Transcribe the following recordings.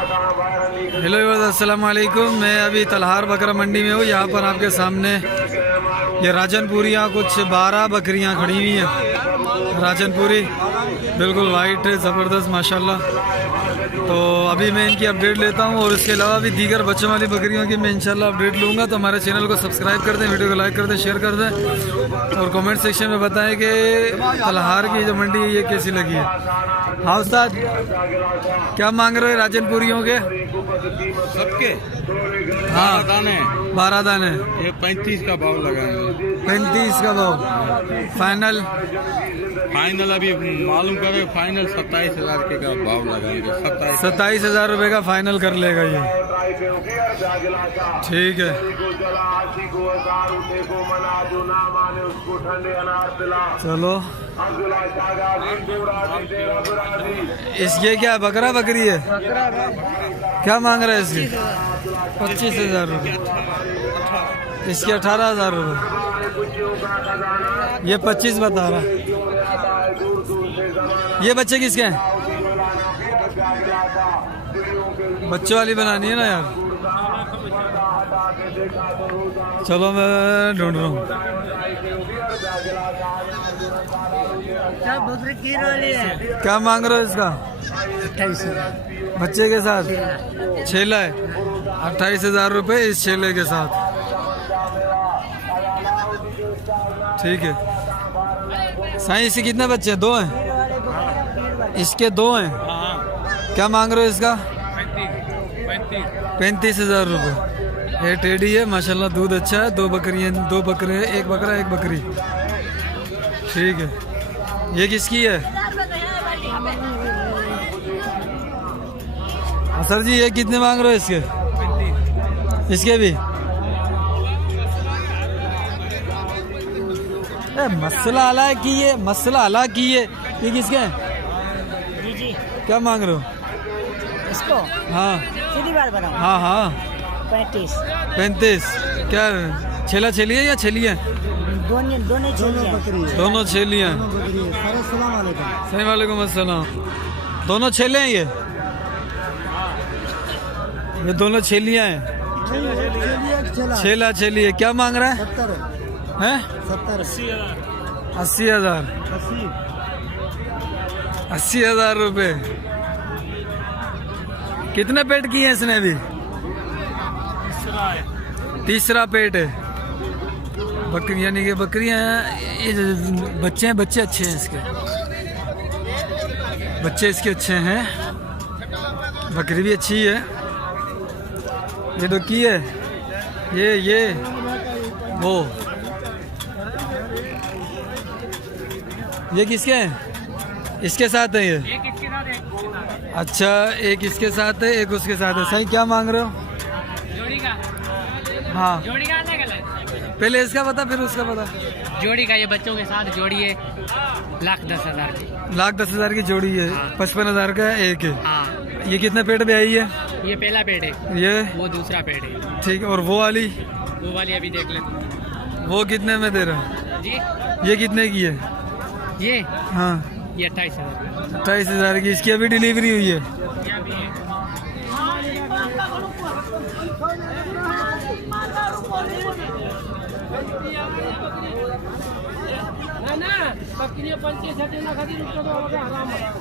Hello अस्सलाम वालेकुम। मैं अभी तलहार बकरा मंडी में हूँ। यहाँ पर आपके सामने ये राजनपुरियाँ कुछ 12 बकरियाँ खड़ी हुई हैं। राजनपुरी बिल्कुल वाइट है, ज़बरदस्त माशाल्लाह। तो अभी मैं इनकी अपडेट लेता हूँ और इसके अलावा भी दीगर बच्चों वाली बकरियों की मैं इंशाल्लाह अपडेट लूँगा। तो हमारे चैनल को सब्सक्राइब कर दें, वीडियो को लाइक कर दें, शेयर कर दें और कमेंट सेक्शन में बताएं कि तलहार की जो मंडी है ये कैसी लगी है। हाँ उस्ताद, क्या मांग रहे हो राजनपुरियों के? सबके हाँ 12 दाने ये 35 का भाव लगाएंगे। 35 का भाव फाइनल? फाइनल अभी मालूम करे, फाइनल 27,000 के का भाव लगाएंगे। 27,000 रुपये का फाइनल कर लेगा ये। ठीक है। चलो इसके क्या बकरा बकरी है? क्या मांग रहा है इसकी? 25,000 रुपये। इसके 18,000 रुपये। ये 25 बता रहा। ये बच्चे किसके हैं? बच्चों वाली बनानी है ना यार। चलो मैं ढूंढ रहा हूँ। क्या मांग रहे हो इसका? 28,000 बच्चे के साथ छेला है। 28,000 रुपये इस छेले के साथ। ठीक है साईं। इसके कितने बच्चे हैं? 2 हैं। इसके 2 हैं। क्या मांग रहे हो इसका? 35,000 रुपये। ये टेडी है माशाल्लाह, दूध अच्छा है। 2 बकरियाँ, 2 बकरे, 1 बकरा 1 बकरी। ठीक है। ये किसकी है? सर जी ये कितने मांग रहे हो इसके? इसके भी मसला अलग की है, मसला अलग की है। ये किसके हैं? जी क्या मांग रहे हो इसको? हाँ सीधी बात बताओ। हाँ हाँ 35 क्या छेला छेली है या छेली है? दोनों छेलियाँ। वालेकुम अस्सलाम। दोनों छेले हैं ये दोनों छेलियाँ हैं। छेला छेली है। क्या मांग रहा है? 80,000। 80,000 रुपये। कितने पेट किए हैं इसने अभी? तीसरा पेट है। बकरी यानी कि बकरियां ये बच्चे हैं। बच्चे अच्छे हैं इसके, बच्चे इसके अच्छे हैं। बकरी भी अच्छी है। ये तो की है ये वो ये किसके हैं? इसके साथ है ये। अच्छा एक इसके साथ है, एक उसके साथ है। सही। क्या मांग रहे हो? जोड़ी का। हाँ जोड़ी का अलग अलग। पहले इसका बता फिर उसका बता। जोड़ी का ये बच्चों के साथ जोड़ी है 1,10,000 की। 1,10,000 की जोड़ी है। 55,000 का एक है। हाँ ये कितने पेट पे आई है? ये पहला पेड़ है, ये वो दूसरा पेड़ है। ठीक है। और वो वाली अभी देख लेते वो कितने में दे रहा? जी। ये कितने की है? ये हाँ 28,000। 28,000 की। इसकी अभी डिलीवरी हुई है।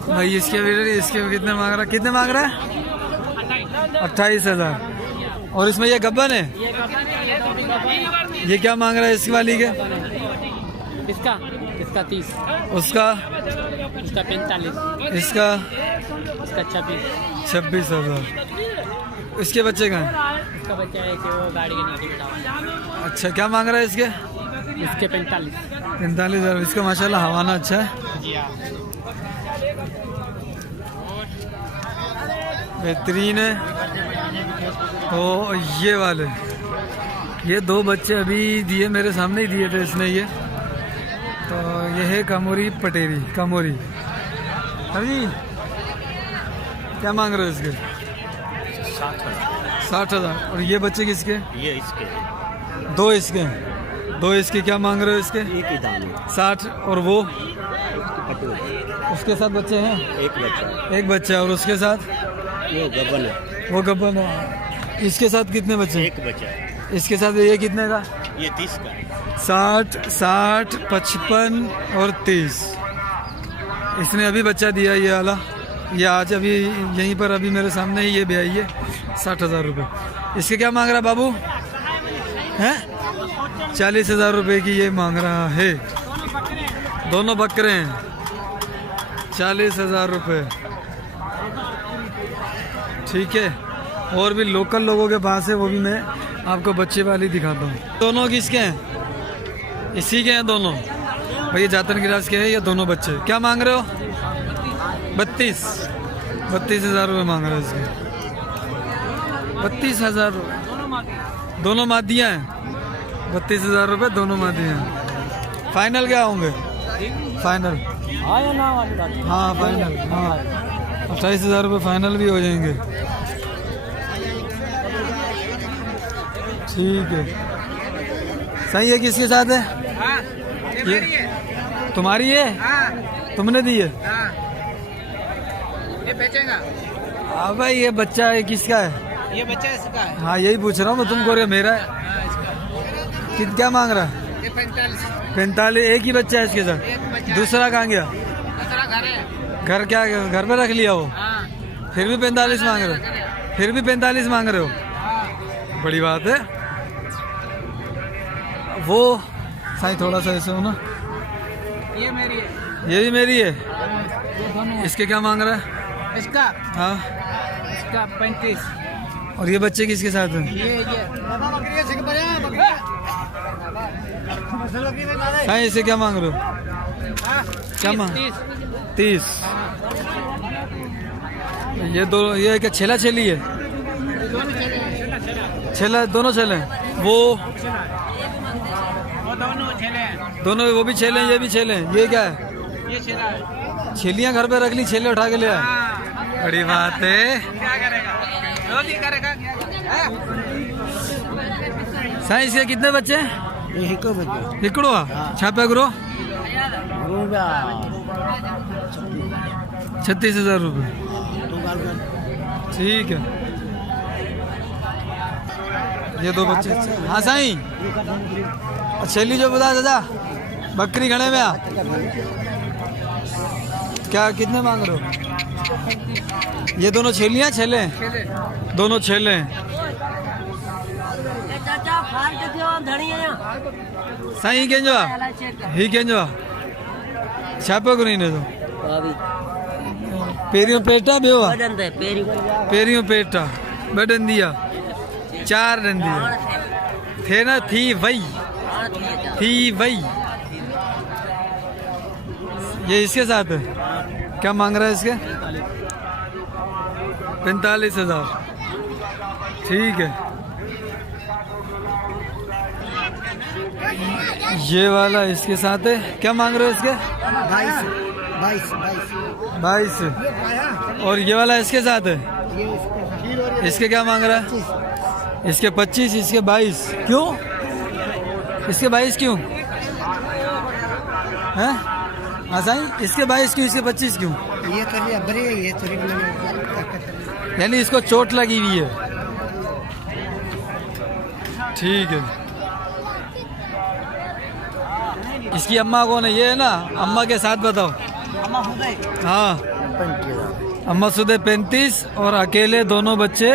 भाई इसके कितने मांग रहा? कितने मांग रहा है? 28,000। और इसमें ये गब्बन है। ये क्या मांग रहा है इसकी वाली के? इसका 30, उसका 45, इसका 26। 26,000। इसके बच्चे कहाँ हैं? इसका बच्चा है कि वो गाड़ी के नीचे बैठा हुआ है। अच्छा क्या मांग रहा है इसके? इसके 45। 45,000। इसका माशाल्लाह हवाना अच्छा है, जी हाँ। बेहतरीन है। तो ये वाले ये 2 बच्चे अभी दिए, मेरे सामने ही दिए थे इसने ये। तो ये है कामोरी पटेरी कामोरी। अभी क्या मांग रहे हो इसके? 60,000। और ये बच्चे किसके? ये इसके 2 इसके। 2 इसके क्या मांग रहे हो इसके? एक ही दाम है। 60। और वो पटोला उसके साथ बच्चे हैं? एक बच्चा एक बच्चा। और उसके साथ वो गबन है, वो गब्बन है। इसके साथ कितने बच्चे? एक बचा है। इसके साथ ये कितने का? ये 30 का है। 60, 60, 55 और 30। इसने अभी बच्चा दिया ये वाला, ये आज अभी यहीं पर अभी मेरे सामने ही ये भी आई है 60,000 रुपये। इसके क्या मांग रहा है बाबू? हैं 40,000 रुपये की ये मांग रहा है। दोनों बकरे हैं, 40,000 रुपये। ठीक है, और भी लोकल लोगों के पास है, वो भी मैं आपको बच्चे वाली दिखाता हूँ। दोनों किसके हैं? इसी के हैं दोनों। भैया जातन गिराज के हैं ये दोनों बच्चे। क्या मांग रहे हो? 32,000 रुपये मांग रहे हो इसके। 32,000 दोनों मादियाँ हैं। 32,000 रुपये दोनों मादियाँ हैं। फाइनल क्या होंगे? फाइनल हाँ फाइनल, हाँ 28,000 रुपये फाइनल भी हो जाएंगे। ठीक है, सही है। किसके साथ है? ये तुम्हारी है? तुमने दी है? ये बेचेगा? हाँ भाई, ये बच्चा है किसका है? ये बच्चा इसका है। हाँ यही पूछ रहा हूँ मैं तुमको, रे मेरा है। क्या मांग रहा है? ये 45। 45। एक ही बच्चा है इसके साथ? दूसरा कहाँ गया? दूसरा घर है। घर क्या घर में रख लिया वो? हाँ। फिर भी 45 मांग रहे हो? फिर भी 45 मांग रहे हो? बड़ी बात है। वो साईं थोड़ा सा ऐसे हो ना। ये मेरी है। ये भी मेरी है। ये दोनों। इसके क्या मांग रहा है? इसका हाँ, इसका 35। और ये बच्चे किसके साथ हैं? ये साईं इसे क्या मांग रहे हो? क्या मांग? 30। ये दो, ये क्या छेला छेली है? छेला, दोनों छेले हैं। वो दोनों छेले हैं। दोनों, वो भी छेले हैं, ये भी छेले हैं। ये क्या है? ये छेला है। छेलियां घर पे रख ली, छेले उठा के ले आए। बड़ी बात है। क्या करेगा? रोटी करेगा क्या? साईं इसके कितने बच्चे हैं? हिको बच्चा हिकड़ो छापा करो। 36,000 रुपये। ठीक है, ये दो बच्चे। हाँ साईं, छेली जो बता दादा, बकरी घड़े में आ। क्या कितने मांग रहे हो? ये दोनों छेलियां छेले हैं? दोनों छेले हैं। साईं केंजो ही केंजो छापो करो इन्हें तो। पेरियों पेटा बेवा पेरियों पेटा बडन दिया 4 डंडिया थे ना, थी वही। ये इसके साथ है। क्या मांग रहा है इसके? 45,000। ठीक है, ये वाला इसके साथ है। क्या मांग रहे हो इसके? 22। और ये वाला इसके साथ है। इसके क्या मांग रहा है? इसके 25, इसके 22। क्यों इसके 22 क्यों हैं? हाँ साईं, इसके 22 क्यों, इसके 25 क्यों? ये कर लिया बड़ी है, ये थोड़ी यानी इसको चोट लगी हुई है। ठीक है, इसकी अम्मा कौन है? ये है ना, अम्मा के साथ बताओ। हाँ, अम्मा सुदे 35 और अकेले दोनों बच्चे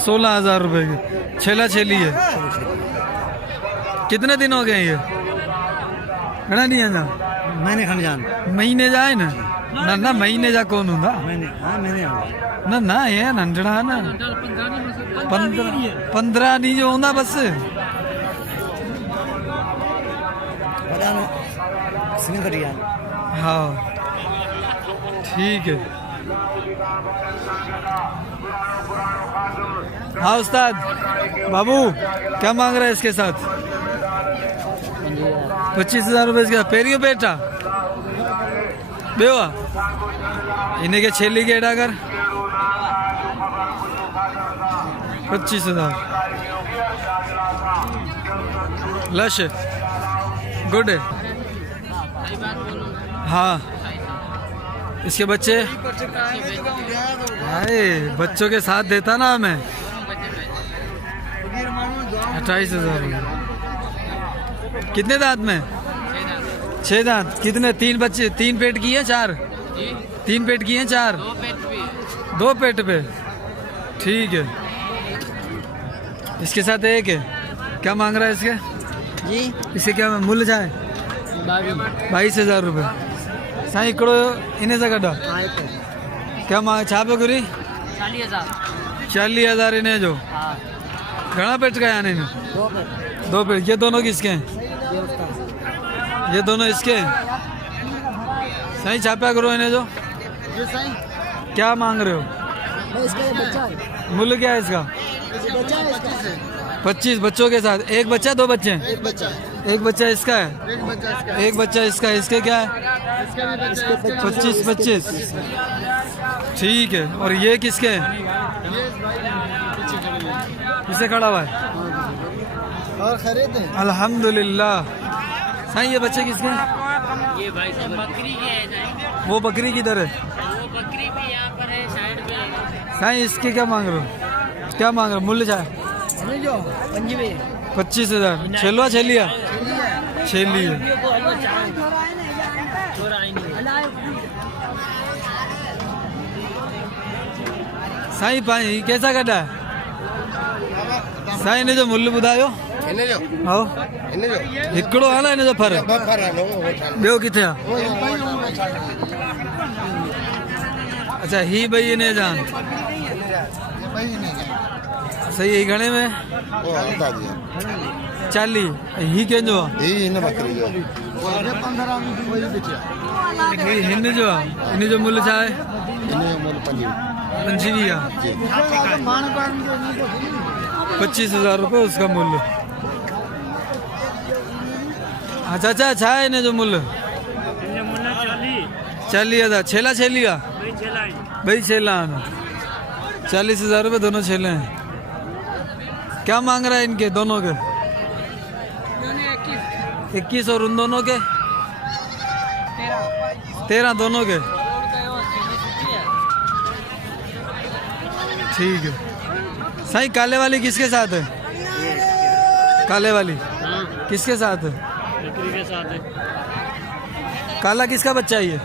16,000 रुपए के। छेला छेली है। कितने दिन हो गए ये? घना नहीं है ना? मैंने खन जान महीने जाए ना ना महीने जा कौन हूँ मैंने ना ये नंढड़ा है ना। 15 नहीं जो होना बस। हाँ ठीक है। हाँ उस्ताद बाबू, क्या मांग रहा है इसके साथ? 25,000 रुपये इसके। पेरियो बेटा बेवा इन्हें के छेली के एडा कर 25,000। लश गुड है। हाँ इसके बच्चे अरे बच्चों के साथ देता ना हमें 28,000 कितने दांत में 6 दांत कितने 3 बच्चे 3 पेट की है 4 3 पेट की है 4 2 पेट पे ठीक है इसके साथ एक है क्या मांग रहा है इसके जी इसके क्या मूल्य चाहे 22,000 रुपये साईं इकड़ो इन्हें से कटा क्या मांग छा पे गुरी 40,000 इन्हें जो घना पेट का आने में 2 पेट ये दोनों किसके हैं ये दोनों इसके हैं साईं छापा करो इन्हें जो क्या मांग रहे हो मूल्य क्या है इसका 25 बच्चों के साथ एक बच्चा 2 बच्चे हैं एक बच्चा इसका है एक बच्चा इसका है इसके क्या है 25 ठीक है और ये किसके हैं किससे खड़ा हुआ है और खरीदे अल्हम्दुलिल्लाह साईं ये बच्चे किसके हैं ये भाई साहब बकरी के है ना, वो बकरी किधर है वो बकरी भी यहाँ पर है साइड पे है। साईं इसके क्या मांग रहे हो क्या मांग रहे हो मूल्य चाहे 25,000 छेलवा छेलिया छेली है साईं पाई कैसा कटा है साईं ने जो मूल्य बुधायो आओ हिकिड़ो आहे न हिन जो फर ॿियो किथे आहे अच्छा ही ॿई इन जा सही है घणे में 40 ही कंहिंजो आहे हिन जो आहे हिन जो मूल्य छा आहे 25 आहे 25,000 रुपये उसका मूल्य अच्छा अच्छा अच्छा है इन्हें जो मूल्य 40,000 छेला छेलिया भाई छेला 40,000 रुपये दोनों छेले हैं क्या मांग रहा है इनके दोनों के 21 और उन दोनों के 13 दोनों के ठीक है साईं काले वाली किसके साथ है काले वाली किसके साथ है के साथ है काला किसका बच्चा है ये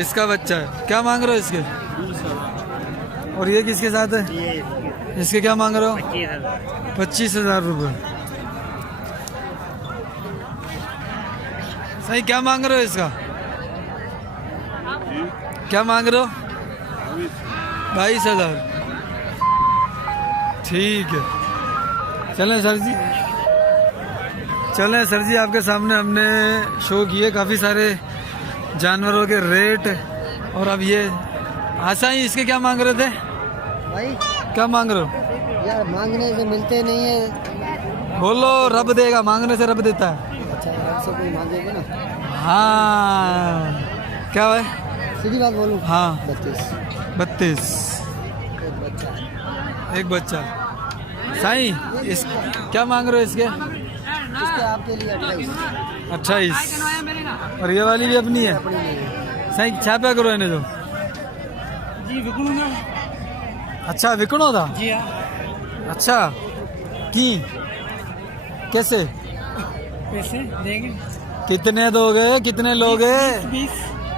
इसका बच्चा है क्या मांग रहे हो इसके और ये किसके साथ है इसके क्या मांग रहे हो 25,000 रुपये सही क्या मांग रहे हो इसका क्या मांग रहे हो 22,000 ठीक है चलें सर जी चलें सर जी आपके सामने हमने शो किए काफ़ी सारे जानवरों के रेट और अब ये आशा ही इसके क्या मांग रहे थे भाई क्या मांग रहे हो यार मांगने से मिलते नहीं है बोलो रब देगा मांगने से रब देता है अच्छा रब से कोई मांगेगा ना हाँ क्या है सीधी बात बोलूं हाँ 32 एक बच्चा साईं इस क्या मांग रहे हो इसके इसके आपके लिए 28 और ये वाली भी अपनी है साईं छापा करो इन्हें जो जी विकणू ना अच्छा विकणो था जी हाँ अच्छा की कैसे पैसे देंगे कितने दोगे कितने लोगे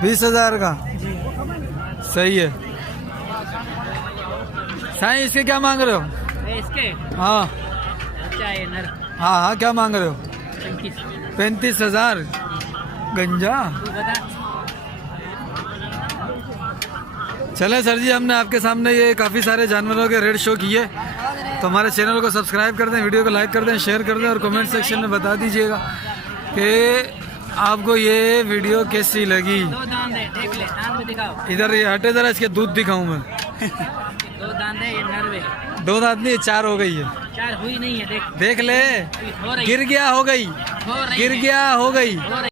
20,000 का सही है साईं इसके क्या मांग रहे हो इसके हाँ अच्छा है नर हाँ हाँ क्या मांग रहे हो 35,000 गंजा तू बता चले सर जी हमने आपके सामने ये काफ़ी सारे जानवरों के रेट शो किए तो हमारे चैनल को सब्सक्राइब कर दें वीडियो को लाइक कर दें शेयर कर दें और कमेंट सेक्शन में बता दीजिएगा कि आपको ये वीडियो कैसी लगी। दो दांत है देख ले दांत भी दिखाओ इधर ये हटे जरा इसके दूध दिखाऊं मैं दो दांत है ये नर में 2 दांत नहीं 4 हो गई है 4 हुई नहीं है देख देख ले हो रही गिर गया हो गई हो रही गिर है, गया हो गई हो रही